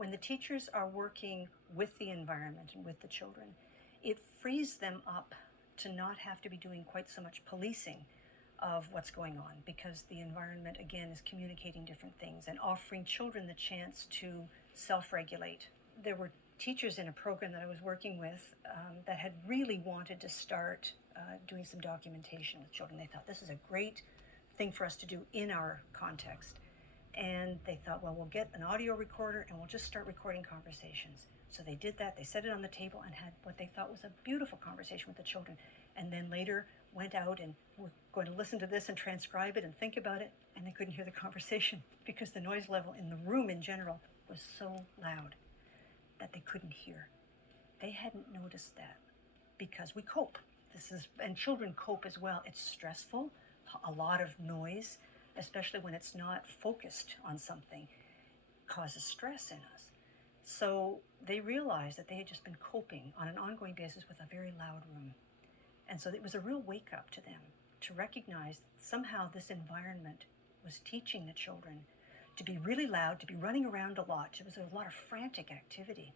When the teachers are working with the environment and with the children, it frees them up to not have to be doing quite so much policing of what's going on, because the environment again is communicating different things and offering children the chance to self-regulate. There were teachers in a program that I was working with that had really wanted to start doing some documentation with children. They thought this is a great thing for us to do in our context. And they thought, well, we'll get an audio recorder and we'll just start recording conversations. So they did that. They set it on the table and had what they thought was a beautiful conversation with the children. And then later went out and were going to listen to this and transcribe it and think about it. And they couldn't hear the conversation because the noise level in the room in general was so loud that they couldn't hear. They hadn't noticed that because we cope. And children cope as well. It's stressful, a lot of noise, especially when it's not focused on something, causes stress in us. So they realized that they had just been coping on an ongoing basis with a very loud room. And so it was a real wake up to them to recognize that somehow this environment was teaching the children to be really loud, to be running around a lot. There was a lot of frantic activity.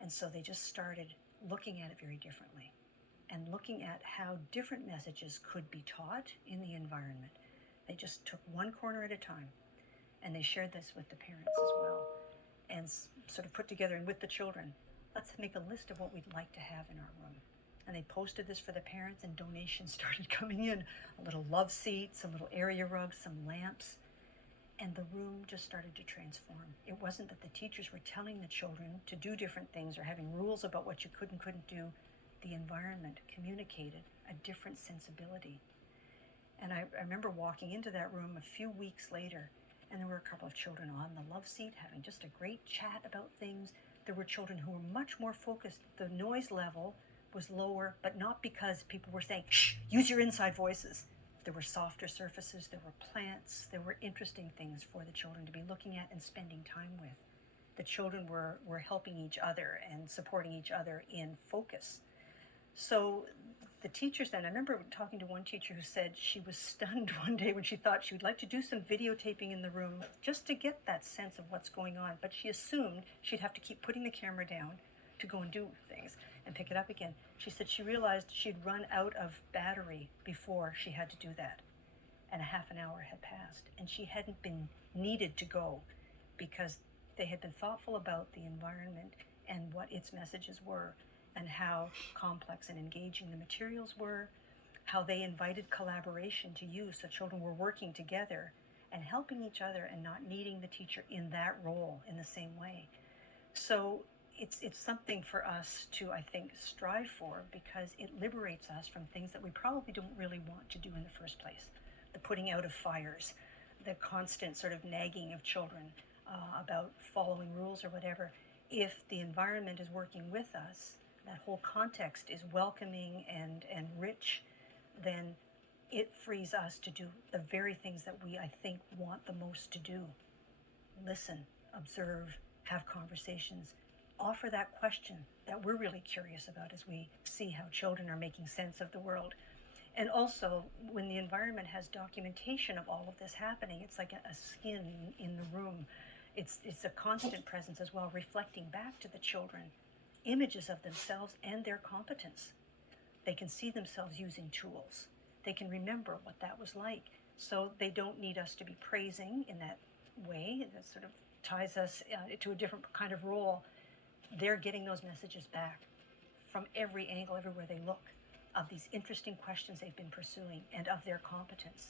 And so they just started looking at it very differently and looking at how different messages could be taught in the environment. They just took one corner at a time, and they shared this with the parents as well, and sort of put together, and with the children, let's make a list of what we'd like to have in our room. And they posted this for the parents, and donations started coming in. A little love seat, some little area rugs, some lamps, and the room just started to transform. It wasn't that the teachers were telling the children to do different things or having rules about what you could and couldn't do. The environment communicated a different sensibility. And I remember walking into that room a few weeks later, and there were a couple of children on the love seat having just a great chat about things. There were children who were much more focused. The noise level was lower, but not because people were saying, shh, use your inside voices. There were softer surfaces, there were plants, there were interesting things for the children to be looking at and spending time with. The children were helping each other and supporting each other in focus. So the teachers then, I remember talking to one teacher who said she was stunned one day when she thought she would like to do some videotaping in the room just to get that sense of what's going on. But she assumed she'd have to keep putting the camera down to go and do things and pick it up again. She said she realized she'd run out of battery before she had to do that. And a half an hour had passed and she hadn't been needed to go because they had been thoughtful about the environment and what its messages were, and how complex and engaging the materials were, how they invited collaboration to use, so children were working together and helping each other and not needing the teacher in that role in the same way. So it's something for us to, I think, strive for, because it liberates us from things that we probably don't really want to do in the first place. The putting out of fires, the constant sort of nagging of children about following rules or whatever. If the environment is working with us, that whole context is welcoming and rich, then it frees us to do the very things that we, I think, want the most to do. Listen, observe, have conversations, offer that question that we're really curious about as we see how children are making sense of the world. And also, when the environment has documentation of all of this happening, it's like a skin in the room. It's a constant presence as well, reflecting back to the children images of themselves and their competence. They can see themselves using tools. They can remember what that was like. So they don't need us to be praising in that way. That sort of ties us to a different kind of role. They're getting those messages back from every angle, everywhere they look, of these interesting questions they've been pursuing and of their competence.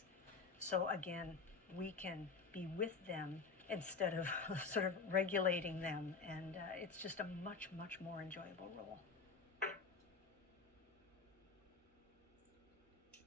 So again, we can be with them instead of sort of regulating them, and it's just a much, much more enjoyable role.